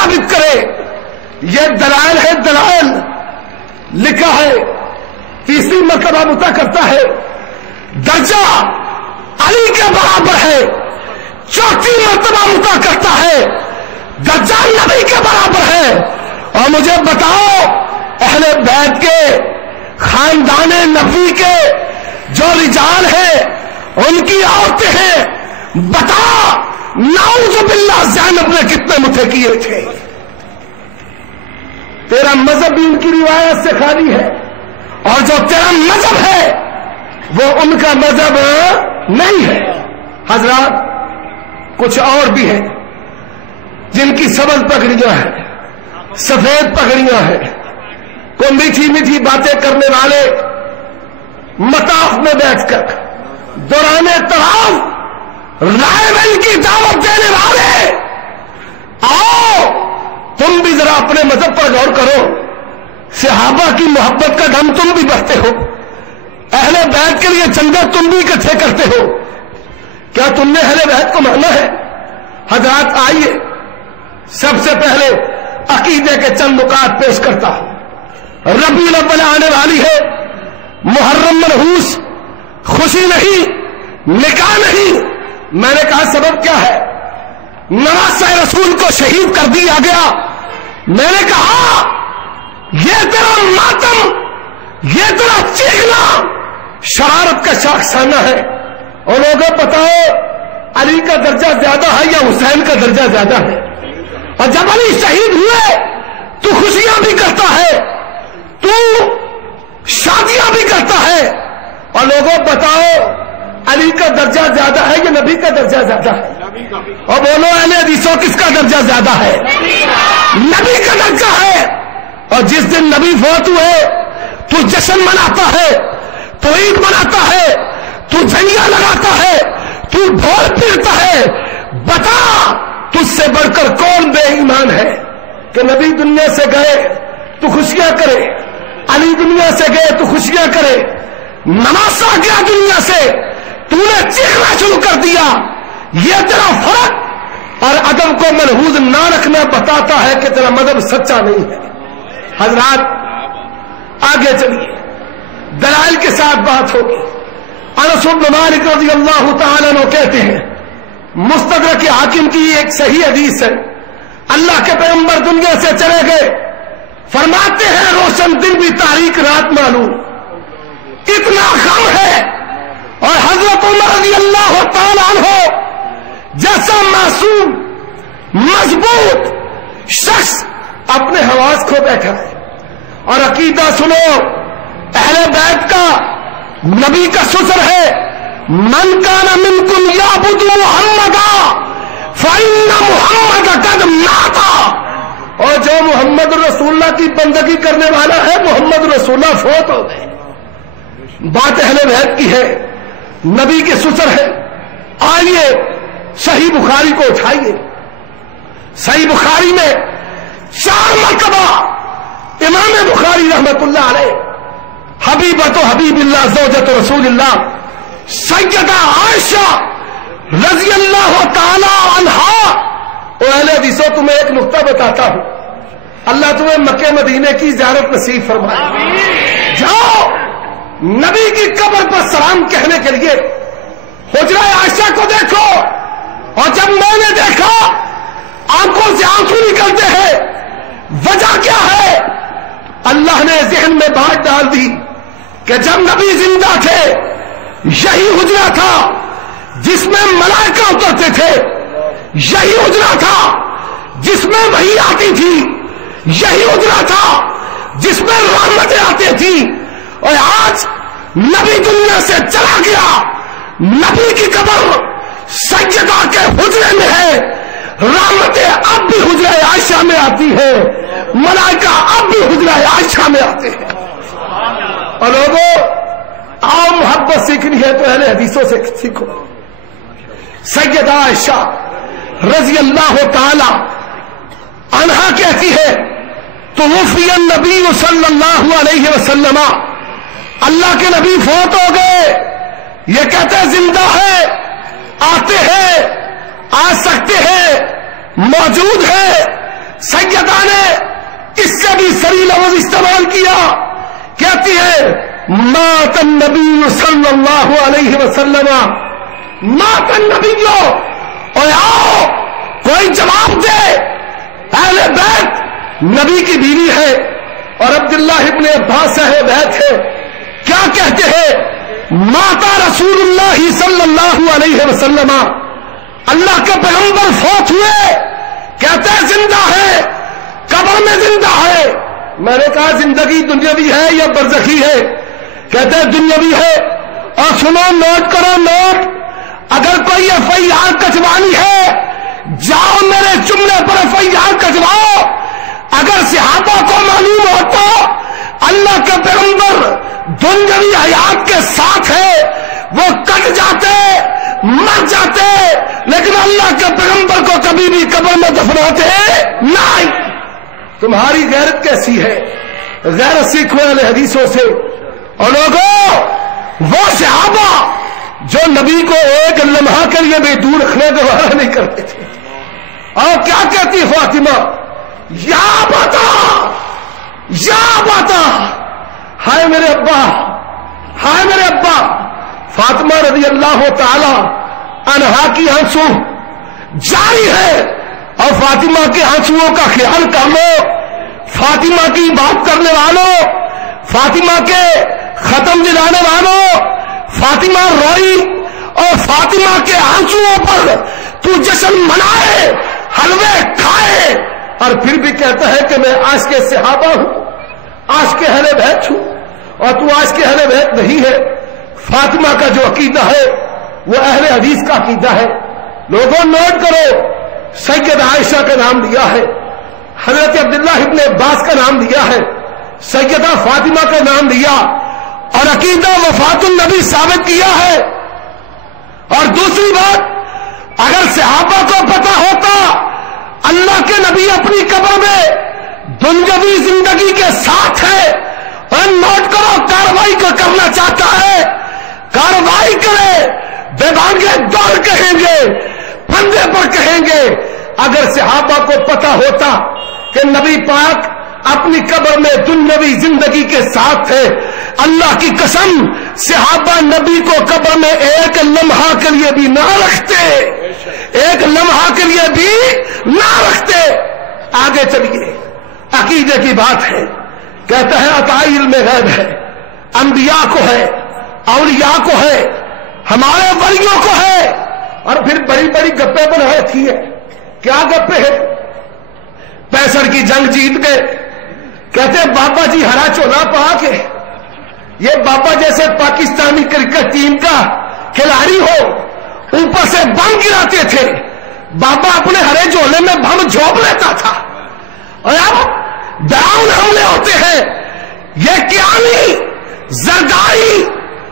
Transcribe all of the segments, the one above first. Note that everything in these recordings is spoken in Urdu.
ثابت کرے. یہ دلائل ہے, دلائل لکھا ہے. تیسری مرتبہ مدعا کرتا ہے درجہ علی کے برابر ہے. چوتھی مرتبہ مدعا کرتا ہے درجہ نبی کے برابر ہے. اور مجھے بتاؤ اہل بیت کے خاندان نبی کے جو رجال ہیں ان کی عورتیں ہیں, بتا نعوذ باللہ زینب نے کتنے متھے کیے تھے. تیرا مذہب بھی ان کی روایت سے خالی ہے, اور جو تیرا مذہب ہے وہ ان کا مذہب نہیں ہے. حضرات کچھ اور بھی ہیں جن کی سبز پگڑیاں ہیں, سفید پگڑیاں ہیں. کوئی میٹھی میٹھی باتیں کرنے والے مطاف میں بیٹھ کر دوران طواف رائے مل کی دعوت دینے والے, آؤ تم بھی ذرا اپنے مذہب پر غور کرو. صحابہ کی محبت کا دم تم بھی بڑھتے ہو, اہل بیت کے لیے چندہ تم بھی اکٹھے کرتے ہو. کیا تم نے اہل بیت کو ماننا ہے؟ حضرات آئیے سب سے پہلے عقیدے کے چند نکات پیش کرتا ہوں. ربیع الاول آنے والی ہے, محرم منحوس, خوشی نہیں, نکاح نہیں. میں نے کہا سبب کیا ہے؟ نواسہ رسول کو شہید کر دیا گیا. میں نے کہا یہ تیرا ماتم, یہ تیرا چیخنا شرارت کا شاخسانہ ہے. اور لوگوں بتاؤ علی کا درجہ زیادہ ہے یا حسین کا درجہ زیادہ ہے؟ اور جب علی شہید ہوئے تو خوشیاں بھی کرتا ہے, تو شادیاں بھی کرتا ہے. اور لوگوں بتاؤ علی کا درجہ زیادہ ہے یا نبی کا درجہ زیادہ ہے؟ اور بولو اہل حدیثوں کس کا درجہ زیادہ ہے؟ نبی کا درجہ ہے. اور جس دن نبی فوت ہوئے تو جشن مناتا ہے, تو عید مناتا ہے, تو جھنڈیاں لگاتا ہے, تو ڈھول پیٹتا ہے. بتا تجھ سے بڑھ کر کون بے ایمان ہے کہ نبی دنیا سے گئے تو خوشیاں کرے, علی دنیا سے گئے تو خوشیاں کرے, نواسہ گیا دنیا سے تو نے چیخنا شروع کر دیا. یہ تیرا فرق اور ادب کو ملحوظ نہ رکھنا بتاتا ہے کہ تیرا مذہب سچا نہیں ہے. حضرات آگے چلیے, دلائل کے ساتھ بات ہوگی. انس بن مالک رضی اللہ تعالیٰ عنہ کہتے ہیں, مستدرک حاکم کی ایک صحیح حدیث ہے, اللہ کے پیغمبر دنیا سے چلے گئے, فرماتے ہیں روشن دن بھی تاریک رات معلوم. اتنا غم ہے. اور حضرت عمر رضی اللہ تعالیٰ عنہ جیسا معصوم مضبوط شخص اپنے حواس کھو بیٹھا ہے. اور عقیدہ سنو, اہل بیت کا نبی کا سسر ہے, من کان منکم یعبد محمدا فإن محمد قد مات. اور جو محمد رسول اللہ کی بندگی کرنے والا ہے محمد رسول اللہ فوت ہو گئے. بات اہل بیت کی ہے, نبی کے سسر ہے. آئیے صحیح بخاری کو اٹھائیے. صحیح بخاری میں 4 مرتبہ امام بخاری رحمت اللہ علیہ حبیبت و حبیب اللہ زوجت رسول اللہ سیدہ عائشہ رضی اللہ تعالی عنہا. اور اہل حدیثوں تمہیں ایک نقطہ بتاتا ہوں, اللہ تمہیں مکہ مدینے کی زیارت نصیب فرمائے. جاؤ نبی کی قبر پر سلام کہنے کے لیے حجرہ عائشہ کو دیکھو. اور جب میں نے دیکھا آنکھوں سے آنسو نکلتے ہیں. وجہ کیا ہے؟ اللہ نے ذہن میں بات ڈال دی کہ جب نبی زندہ تھے یہی حجرہ تھا جس میں ملائکہ اترتے تھے, یہی حجرہ تھا جس میں وحی آتی تھی, یہی حجرہ تھا جس میں رحمتیں آتی تھی. اور آج نبی دنیا سے چلا گیا, نبی کی قبر سیدہ کے حجرے میں ہے, رحمتیں اب بھی حجرہ عائشہ میں آتی ہے, ملائکہ اب بھی حجرہ عائشہ میں آتے ہیں. اور لوگوں آؤ محبت سیکھنی ہے تو اہل حدیثوں سے سیکھو. سیدہ عائشہ رضی اللہ تعالی عنہا کہتی ہے توفی النبی صلی اللہ علیہ وسلم, اللہ کے نبی فوت ہو گئے. یہ کہتے ہیں زندہ ہے, آتے ہیں, آ سکتے ہیں, موجود ہے, سیدہ نے اس سے بھی سری لفظ استعمال کیا، کہتی ہے مات النبی صلی اللہ علیہ وسلم، مات النبی، اور آؤ کوئی جواب دے، اہل بیت نبی کی بیوی ہے اور عبداللہ ابن عباس اہل بیت ہے، کیا کہتے ہیں ماتا رسول اللہ صلی اللہ علیہ وسلم، اللہ کے پیغمبر فوت ہوئے، کہتے ہیں زندہ ہے، قبر میں زندہ ہے۔ میں نے کہا زندگی دنیاوی ہے یا برزخی ہے؟ کہتے ہیں دنیاوی ہے۔ اور سنو، نوٹ کرو، نوٹ، اگر کوئی FIR کچوانی ہے جاؤ میرے جملے پر FIR کچواؤ۔ اگر صحابہ کو معلوم ہوتا اللہ کے پیغمبر دنیاوی حیات کے ساتھ ہے وہ کٹ جاتے، مر جاتے، لیکن اللہ کے پیغمبر کو کبھی بھی قبر میں دفناتے نہیں۔ تمہاری غیرت کیسی ہے؟ غیرت سیکھو اہل حدیثوں سے۔ اور لوگوں، وہ صحابہ جو نبی کو ایک لمحہ کے لیے بھی دور رکھنے گوارا نہیں کرتے تھے، اور کیا کہتی فاطمہ، یا باتا، یا باتا، ہائے میرے ابا، ہائے میرے ابا۔ فاطمہ رضی اللہ تعالی عنہا کی آنسو جاری ہے، اور فاطمہ کے آنسوؤں کا خیال کر لو، فاطمہ کی بات کرنے والوں، فاطمہ کے ختم دلانے والوں، فاطمہ روئی اور فاطمہ کے آنسوؤں پر تو جشن منائے، حلوے کھائے، اور پھر بھی کہتا ہے کہ میں عاشق صحابہ ہوں، عاشق اہل بیت ہوں، اور تو عاشق اہل بیت نہیں ہے۔ فاطمہ کا جو عقیدہ ہے وہ اہل حدیث کا عقیدہ ہے۔ لوگوں نوٹ کرو، سید عائشہ کا نام لیا ہے، حضرت عبداللہ ابن عباس کا نام لیا ہے، سیدہ فاطمہ کا نام لیا، اور عقیدہ وفات النبی ثابت کیا ہے۔ اور دوسری بات، اگر صحابہ کو پتا ہوتا اللہ کے نبی اپنی قبر میں دنیاوی زندگی کے ساتھ ہے، اور نوٹ کرو کاروائی کو کرنا چاہتا ہے، کاروائی کرے، بے بھانگے دور کہیں گے، پھندے پر کہیں گے۔ اگر صحابہ کو پتا ہوتا کہ نبی پاک اپنی قبر میں دنیاوی زندگی کے ساتھ ہے، اللہ کی قسم صحابہ نبی کو قبر میں ایک لمحہ کے لیے بھی نہ رکھتے، ایک لمحہ کے لیے بھی نہ رکھتے۔ آگے چلیے، عقیدے کی بات ہے، کہتا ہے عطا علم غیب ہے، انبیاء کو ہے، اولیاء کو ہے، ہمارے ولیوں کو ہے۔ اور پھر بڑی بڑی گپیں بنا رکھی ہے۔ کیا گپے ہیں؟ 65 کی جنگ جیت گئے، کہتے ہیں بابا جی ہرا چولا پا کے، یہ بابا جیسے پاکستانی کرکٹ ٹیم کا کھلاڑی ہو، اوپر سے بم گراتے تھے، بابا اپنے ہرے جولے میں بم جھونپ لیتا تھا، اور اب ڈراؤن حملے ہوتے ہیں۔ یہ کیانی، زرداری،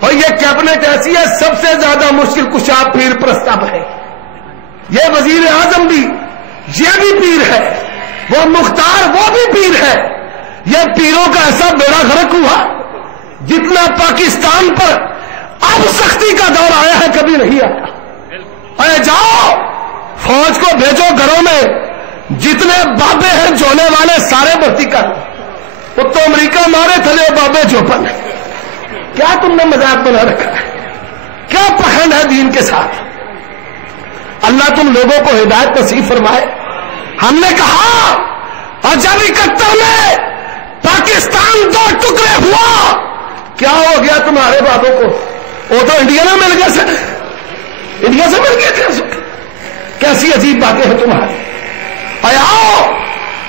اور یہ کیبنٹ ایسی ہے سب سے زیادہ مشکل کشا پیر پرستاب ہے۔ یہ وزیر اعظم بھی، یہ بھی پیر ہے، وہ مختار وہ بھی پیر ہے۔ یہ پیروں کا ایسا بیڑا غرق ہوا جتنا پاکستان پر اب سختی کا دور آیا ہے کبھی نہیں آیا۔ اے جاؤ، فوج کو بھیجو گھروں میں، جتنے بابے ہیں جونے والے سارے بھرتی کر، وہ تو امریکہ مارے تھلے بابے جوپن۔ کیا تم نے مذاق بنا رکھا ہے؟ کیا پخنڈ ہے دین کے ساتھ؟ اللہ تم لوگوں کو ہدایت نصیب فرمائے۔ ہم نے کہا، اور جب 71 میں پاکستان 2 ٹکڑے ہوا، کیا ہو گیا تمہارے بابوں کو؟ وہ تو انڈیا میں مل گئے، انڈیا سے مل گئے تھے۔ کیسی عجیب باتیں ہیں تمہاری۔ آؤ،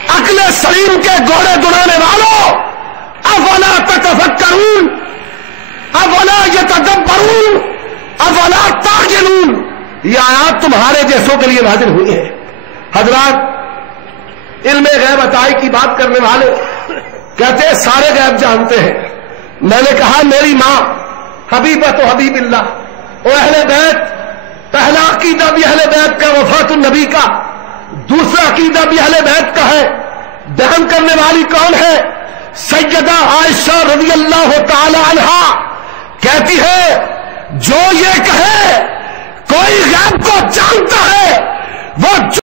عقل سلیم کے گھوڑے دوڑانے والوں، افلا تتفکرون، افلا یتدبرون، افلا تعقلون۔ یہ آیات تمہارے جیسوں کے لیے نازل ہوئی ہے۔ حضرات، علم غیب عطائی کی بات کرنے والے کہتے ہیں سارے غیب جانتے ہیں۔ میں نے کہا میری ماں حبیبہ تو حبیب اللہ، اور اہل بیت، پہلا عقیدہ بھی اہل بیت کا وفات النبی کا، دوسرا عقیدہ بھی اہل بیت کا ہے۔ بیان کرنے والی کون ہے؟ سیدہ عائشہ رضی اللہ تعالی عنہا کہتی ہے جو یہ کہے